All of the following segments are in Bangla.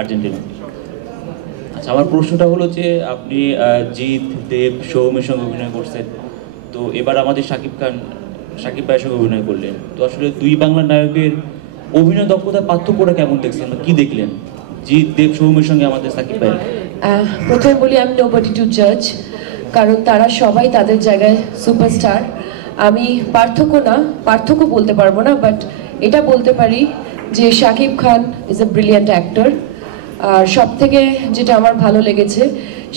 আর্জেন্টিনা। আচ্ছা, আমার প্রশ্নটা হলো যে আপনি জিৎ, দেব, সৌমের সঙ্গে অভিনয় করছেন, তো এবার আমাদের শাকিব ভাইয়ের সঙ্গে অভিনয় করলেন, তো আসলে দুই বাংলা নায়কের অভিনয় দক্ষতার পার্থক্যটা কেমন দেখছেন বা কি দেখলেন জিৎ, দেব, সৌমের সঙ্গে আমাদের শাকিব ভাই? প্রথমে বলি আমি নোবডি টু জাজ, কারণ তারা সবাই তাদের জায়গায় সুপারস্টার। আমি পার্থক্য বলতে পারবো না, বাট এটা বলতে পারি যে Shakib Khan is a brilliant actor. আর সব থেকে যেটা আমার ভালো লেগেছে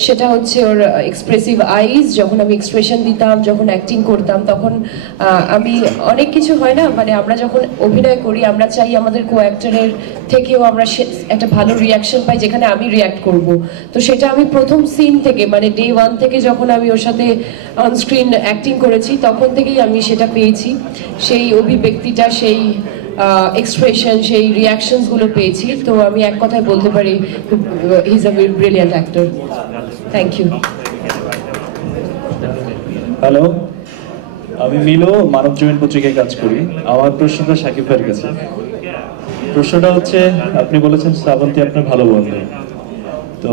সেটা হচ্ছে ওর এক্সপ্রেসিভ আইজ। যখন আমি এক্সপ্রেশন দিতাম, যখন অ্যাক্টিং করতাম, তখন আমি অনেক কিছু হয় না, মানে আমরা যখন অভিনয় করি আমরা চাই আমাদের কো অ্যাক্টরের থেকেও আমরা একটা ভালো রিয়াকশন পাই, যেখানে আমি রিয়াক্ট করব। তো সেটা আমি প্রথম সিন থেকে, মানে ডে ওয়ান থেকে যখন আমি ওর সাথে অনস্ক্রিন অ্যাক্টিং করেছি তখন থেকেই আমি সেটা পেয়েছি, সেই অভিব্যক্তিটা, সেই এক্সপ্রেশন, সেই রিয়াকশনসগুলো পেয়েছি। তো আমি এক কথায় বলতে পারি he is a very brilliant actor. Thank you. Hello, আমি মিলো, মানব জমিন পত্রিকায় কাজ করি। আমার প্রশ্নটা শাকিব ভাইয়ের কাছে। প্রশ্নটা হচ্ছে, আপনি বলেছেন শ্রাবন্তী আপনার ভালো বন্ধু, তো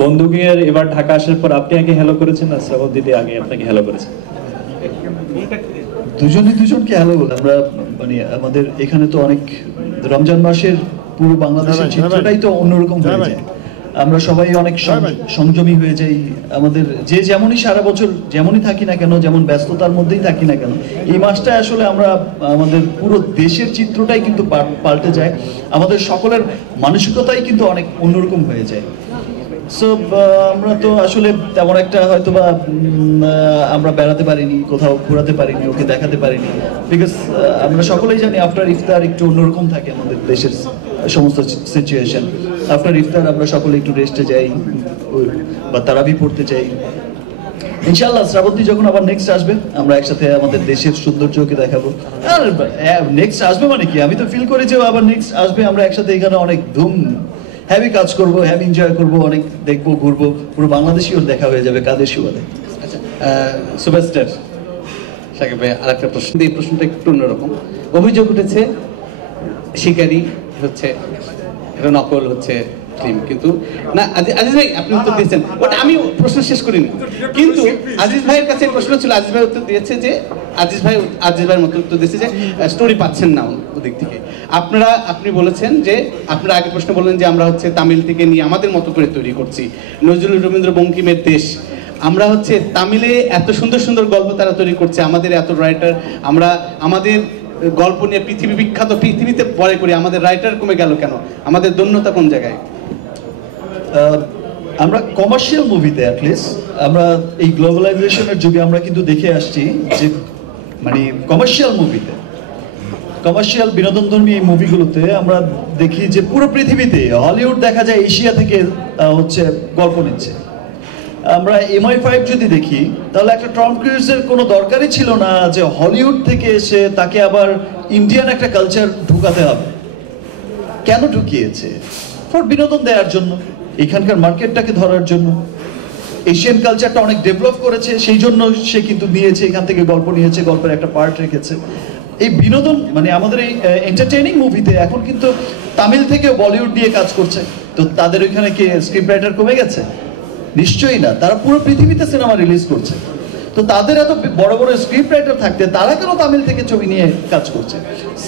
বন্ধুকে এবার ঢাকা আসার পর আপনি আগে হ্যালো করেছেন না শ্রাবন্তী আগে আপনাকে হ্যালো করেছেন? দুজনই দুজনকে হ্যালো বলে আমরা, মানে আমাদের এখানে তো অনেক রমজান মাসের পুরো বাংলাদেশের চিত্রটাই তো অন্যরকম হয়ে যায়। আমরা সবাই অনেক সংযমী হয়ে যাই। আমাদের যে যেমনই সারা বছর যেমনই থাকি না কেন, যেমন ব্যস্ততার মধ্যেই থাকি না কেন, এই মাসটা আসলে আমরা আমাদের পুরো দেশের চিত্রটাই কিন্তু পাল্টে যায়। আমাদের সকলের মানসিকতাই কিন্তু অনেক অন্যরকম হয়ে যায়। সো আমরা তো আসলে তেমন একটা হয়তো বা আমরা বেড়াতে পারিনি, কোথাও ঘোরাতে পারিনি, ওকে দেখাতে পারিনি, বিকজ আমরা সকলেই জানি আফটার ইফতার একটু অন্যরকম থাকে আমাদের দেশের সমস্ত সিচুয়েশন। আফটার ইফতার আমরা সকলে একটু রেস্টে যাই বা তারাবি পড়তে চাই। ইনশাআল্লাহ শ্রাবন্তী যখন আবার নেক্সট আসবে আমরা একসাথে আমাদের দেশের সৌন্দর্যকে দেখাবো। আর নেক্সট আসবে মানে কি, আমি তো ফিল করি যে আবার নেক্সট আসবে, আমরা একসাথে এখানে অনেক ধুম হ্যাভি কাজ করবো, হ্যাভি এনজয় করবো, অনেক দেখবো, ঘুরবো, পুরো বাংলাদেশি ওর দেখা হয়ে যাবে কাদের সুবাদে। আচ্ছা, সুপারস্টার শাকিব ভাই, আরেকটা প্রশ্ন, এই প্রশ্নটা একটু অন্যরকম। অভিযোগ উঠেছে শিকারী হচ্ছে এটা নকল হচ্ছে ফিল্ম, কিন্তু না আজিজ ভাই আপনি উত্তর দিয়েছেন, ওটা আমি প্রশ্ন শেষ করিনি, কিন্তু আজিজ ভাইয়ের কাছে প্রশ্ন ছিল, আজিজ ভাই উত্তর দিয়েছে যে আজিজ ভাইয়ের মতো উত্তর দিয়েছে যে স্টোরি পাচ্ছেন না ওদিক থেকে। আপনি বলেছেন যে আপনারা আগে প্রশ্ন বললেন যে আমরা হচ্ছে তামিল থেকে নিয়ে আমাদের মতো করে তৈরি করছি, নজরুল রবীন্দ্র বঙ্কিমের দেশ, আমরা হচ্ছে তামিলে এত সুন্দর সুন্দর গল্প তারা তৈরি করছে, আমাদের এত রাইটার, আমরা আমাদের গল্প নিয়ে পৃথিবী বিখ্যাত, পৃথিবীতে পড়ে করি, আমাদের রাইটার কমে গেল কেন, আমাদের দন্যতা কোন জায়গায়? আমরা কমার্শিয়াল মুভিতে অ্যাটলিস্ট আমরা এই গ্লোবালাইজেশনের যুগে আমরা কিন্তু দেখে আসছি যে মানে কমার্শিয়াল বিনোদনধর্মী এই মুভিগুলোতে আমরা দেখি যে পুরো পৃথিবীতে হলিউড দেখা যায় এশিয়া থেকে হচ্ছে গল্প নিচ্ছে। আমরা MI5 যদি দেখি তাহলে একটা টম ক্রুজের কোনো দরকারই ছিল না যে হলিউড থেকে এসে তাকে আবার ইন্ডিয়ান একটা কালচার ঢুকাতে হবে। কেন ঢুকিয়েছে? ফর বিনোদন দেওয়ার জন্য, এখানকার মার্কেটটাকে ধরার জন্য। এশিয়ান কালচারটা অনেক ডেভেলপ করেছে, সেই জন্য সে কিন্তু নিয়েছে, এখান থেকে গল্প নিয়েছে, গল্পের একটা পার্ট রেখেছে। এই বিনোদন মানে আমাদের এই এন্টারটেইনিং মুভিতে এখন কিন্তু তামিল থেকে বলিউড নিয়ে কাজ করছে, তো তাদের ওইখানে কি স্ক্রিপ্ট রাইটার কমে গেছে? নিশ্চয়ই না, তারা পুরো পৃথিবীতে সিনেমা রিলিজ করছে। তো তাদের এত বড় বড় স্ক্রিপ্ট রাইটার থাকতে তারা কেন তামিল থেকে ছবি নিয়ে কাজ করছে?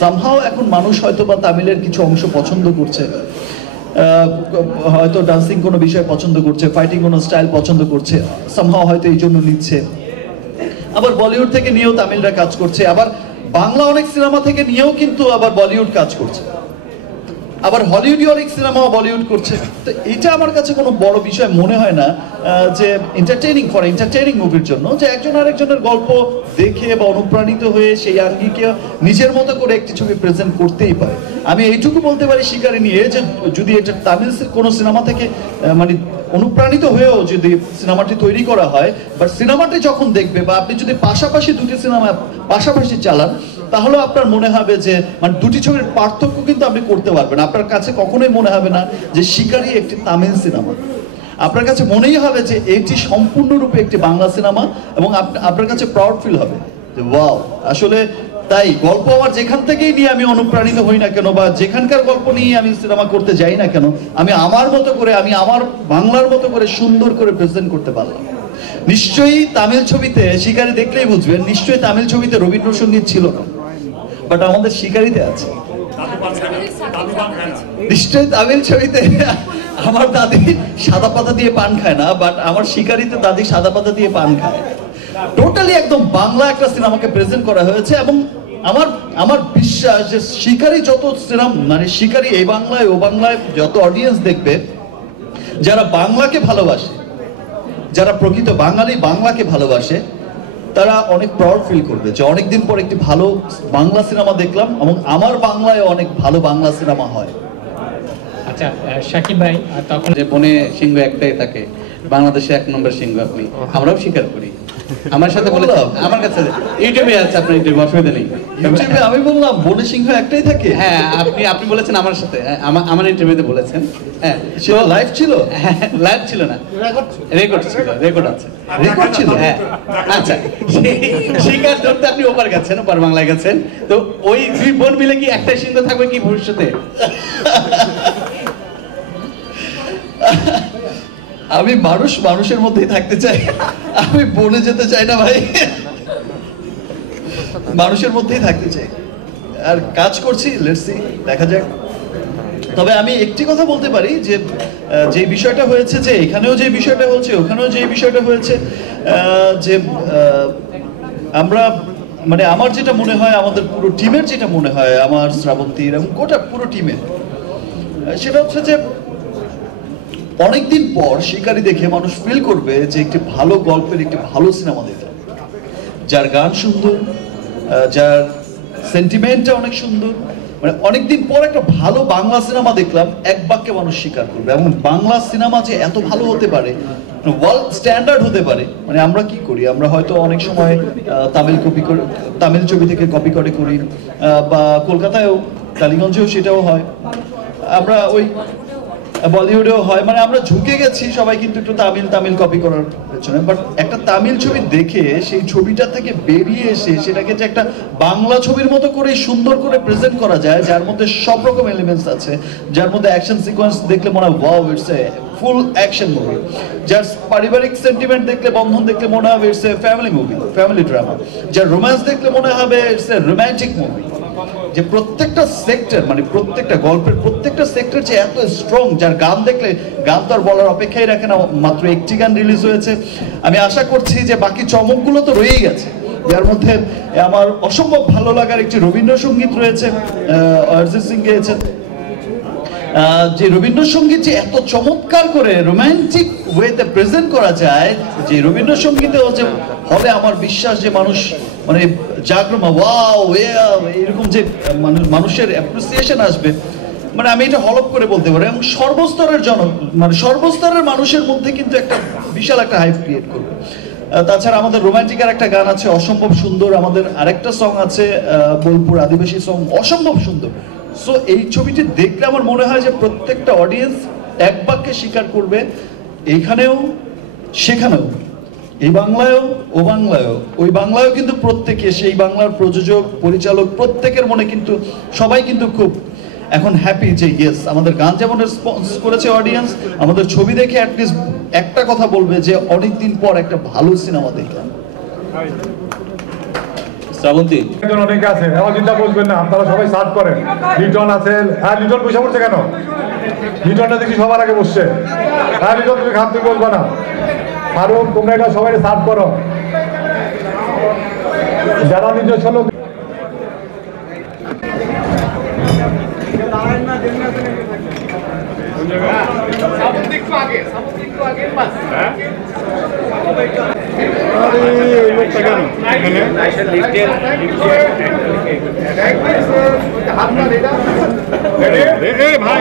সামহাও এখন মানুষ হয়তো বা তামিলের কিছু অংশ পছন্দ করছে, হয়তো ডান্সিং কোনো বিষয় পছন্দ করছে, ফাইটিং কোনো স্টাইল পছন্দ করছে, সামহাও হয়তো এই জন্য নিচ্ছে। আবার বলিউড থেকে নিয়েও তামিলরা কাজ করছে, আবার বাংলা অনেক সিনেমা থেকে নিয়েও কিন্তু আবার বলিউড কাজ করছে, আবার হলিউডই অনেক সিনেমাও বলিউড করছে। তো এটা আমার কাছে কোনো বড় বিষয় মনে হয় না যে এন্টারটেইনিং মুভির জন্য যে একজন আরেকজনের গল্প দেখে বা অনুপ্রাণিত হয়ে সেই আঙ্গিকে নিজের মতো করে একটি ছবি প্রেজেন্ট করতেই পারে। আমি এইটুকু বলতে পারি শিকারী নিয়ে যে যদি এটা তামিল কোনো সিনেমা থেকে মানে অনুপ্রাণিত হয়েও যদি সিনেমাটি তৈরি করা হয়, বাট সিনেমাটি যখন দেখবে বা আপনি যদি পাশাপাশি দুটি সিনেমা পাশাপাশি চালান, তাহলে আপনার মনে হবে যে মানে দুটি ছবির পার্থক্য কিন্তু আপনি করতে পারবেন। আপনার কাছে কখনোই মনে হবে না যে শিকারী একটি তামিল সিনেমা, আপনার কাছে মনেই হবে যে এটি সম্পূর্ণরূপে একটি বাংলা সিনেমা, এবং আপনার কাছে প্রাউড ফিল হবে যে ওয়াও, আসলে তাই গল্প আমার যেখান থেকেই নিয়ে আমি অনুপ্রাণিত হই না কেন, বা যেখানকার গল্প নিয়ে আমি সিনেমা করতে যাই না কেন, আমি আমার মতো করে, আমি আমার বাংলার মতো করে সুন্দর করে প্রেজেন্ট করতে পারলাম। নিশ্চয়ই তামিল ছবিতে, শিকারি দেখলেই বুঝবেন, নিশ্চয়ই তামিল ছবিতে রবীন্দ্রসঙ্গীত ছিল না, বাট আমাদের শিকারিতে আছে। নিশ্চয়ই তামিল ছবিতে আমার দাদি সাদা পাতা দিয়ে পান খায় না, বাট আমার শিকারিতে দাদি সাদা পাতা দিয়ে পান খায়। টোটালি একদম বাংলা একটা সিনেমাকে প্রেজেন্ট করা হয়েছে, এবং আমার বিশ্বাস যে শিকারি যত সিনেমা, মানে শিকারি এই বাংলায় ও বাংলায় যত অডিয়েন্স দেখবে, যারা বাংলাকে ভালোবাসে, যারা প্রকৃত বাঙালি বাংলাকে ভালোবাসে, তারা অনেক প্রাউড ফিল করবে যে অনেকদিন পর একটি ভালো বাংলা সিনেমা দেখলাম, এবং আমার বাংলায় অনেক ভালো বাংলা সিনেমা হয়। আচ্ছা শাকিব ভাই, তখন যে বনে সিংহ একটাই থাকে, বাংলাদেশে 1 নম্বর সিংহ আপনি, আমরাও স্বীকার করি। আমার সাথে বলে আমার কাছে ইউটিউবে আছে, আপনার ইউটিউবে অসুবিধা নেই। ইউটিউবে আমি বললাম বনে সিংহ একটাই থাকে। হ্যাঁ, আপনি বলেছেন আমার সাথে, আমার ইন্টারভিউতে বলেছেন। হ্যাঁ, সেটা লাইভ ছিল? লাইভ ছিল না, রেকর্ড ছিল, রেকর্ড আছে। রেকর্ড ছিল? হ্যাঁ। আচ্ছা, শিকার ধরতে আপনি ওপার গেছেন, ওপার বাংলায় গেছেন, তো ওই 2 বোন মিলে কি একটাই সিংহ থাকবে কি ভবিষ্যতে? আমি মানুষের মধ্যেই থাকতে চাই, আমি বনে যেতে চাই না ভাই, মানুষের মধ্যেই থাকতে চাই। আর কাজ করছি, লেটস সি, দেখা যাক। তবে আমি একটি কথা বলতে পারি যে যে বিষয়টা হয়েছে, যে এখানেও যে বিষয়টা হচ্ছে, ওখানেও যে বিষয়টা হয়েছে, যে আমরা, মানে আমার যেটা মনে হয়, আমাদের পুরো টিমের যেটা মনে হয়, আমার, শ্রাবন্তীর এবং গোটা পুরো টিমের, সেটা হচ্ছে যে অনেকদিন পর শিকারি দেখে মানুষ ফিল করবে যে একটি ভালো গল্পের একটি ভালো সিনেমা দেখলাম, যার গান সুন্দর, যার সেন্টিমেন্টটা অনেক সুন্দর, মানে অনেকদিন পর একটা ভালো বাংলা সিনেমা দেখলাম, এক বাক্যে মানুষ স্বীকার করবে। এবং বাংলা সিনেমা যে এত ভালো হতে পারে, ওয়ার্ল্ড স্ট্যান্ডার্ড হতে পারে, মানে আমরা কি করি, আমরা হয়তো অনেক সময় তামিল ছবি থেকে কপি করে করি, বা কলকাতায়ও, টালিগঞ্জেও সেটাও হয়, আমরা ওই বলিউডেও হয়, মানে আমরা ঝুঁকে গেছি সবাই কিন্তু একটু তামিল কপি করার পেছনে। বাট একটা তামিল ছবি দেখে সেই ছবিটা থেকে বেরিয়ে এসে সেটাকে যে একটা বাংলা ছবির মতো করে সুন্দর করে প্রেজেন্ট করা যায়, যার মধ্যে সব রকম এলিমেন্টস আছে, যার মধ্যে অ্যাকশন সিকোয়েন্স দেখলে মনে হয় wow, it's a full action movie, যার পারিবারিক সেন্টিমেন্ট দেখলে, বন্ধন দেখলে মনে হবে it's a family movie, family drama, যার রোম্যান্স দেখলে মনে হবে ইটস এ রোম্যান্টিক মুভি, যে প্রত্যেকটা সেক্টর, মানে প্রত্যেকটা গল্পের প্রত্যেকটা সেক্টর যে এত স্ট্রং, যার গান দেখলে, গান তো আর বলার অপেক্ষাই রাখে না, মাত্র একটি গান রিলিজ হয়েছে। আমি আশা করছি যে বাকি চমকগুলো তো রয়েই গেছে, যার মধ্যে আমার অসম্ভব ভালো লাগার একটি রবীন্দ্রসঙ্গীত রয়েছে, অরিজিৎ সিং গেয়েছেন, যে রবীন্দ্রসঙ্গীত যে এত চমৎকার করে রোম্যান্টিক ওয়েতে প্রেজেন্ট করা যায়, যে রবীন্দ্রসঙ্গীতে হচ্ছে হলে আমার বিশ্বাস যে মানুষ, মানে জাগরমা, ওয়াও, এরকম যে মানুষের অ্যাপ্রিসিয়েশন আসবে, মানে আমি এটা হলপ করে বলতে পারি। এবং সর্বস্তরের মানে সর্বস্তরের মানুষের মধ্যে কিন্তু একটা বিশাল একটা হাইপ ক্রিয়েট করবে। তাছাড়া আমাদের রোমান্টিকের একটা গান আছে অসম্ভব সুন্দর, আমাদের আরেকটা সং আছে বোলপুর আদিবাসী সং, অসম্ভব সুন্দর। সো এই ছবিটি দেখলে আমার মনে হয় যে প্রত্যেকটা অডিয়েন্স এক বাক্যে স্বীকার করবে, এইখানেও সেখানেও, এই বাংলায়ও ও বাংলায়ও, ওই বাংলায়ও কিন্তু প্রত্যেকে, সেই বাংলার প্রযোজক, পরিচালক, প্রত্যেকের মনে কিন্তু সবাই কিন্তু খুব এখন হ্যাপি যে ইয়েস, আমাদের গান যেমন রেসপন্স করেছে অডিয়েন্স, আমাদের ছবি দেখে অ্যাটলিস্ট একটা কথা বলবে যে অনেকদিন পর একটা ভালো সিনেমা দেখলাম। শ্রাবন্তী, অনেকে আছে, এমন চিন্তা বলবেন না, আপনারা সবাই সার্চ করেন। লিটন আছে, হ্যাঁ লিটন বসে পড়ছে কেন? লিটনটা দেখি সবার আগে বসছে। হ্যাঁ লিটন, তুমি খান, তুমি বলবে না। ফারুক, তোমরা এটা সবাই সার্চ করো, যারা নিজস্ব লোক। ভাই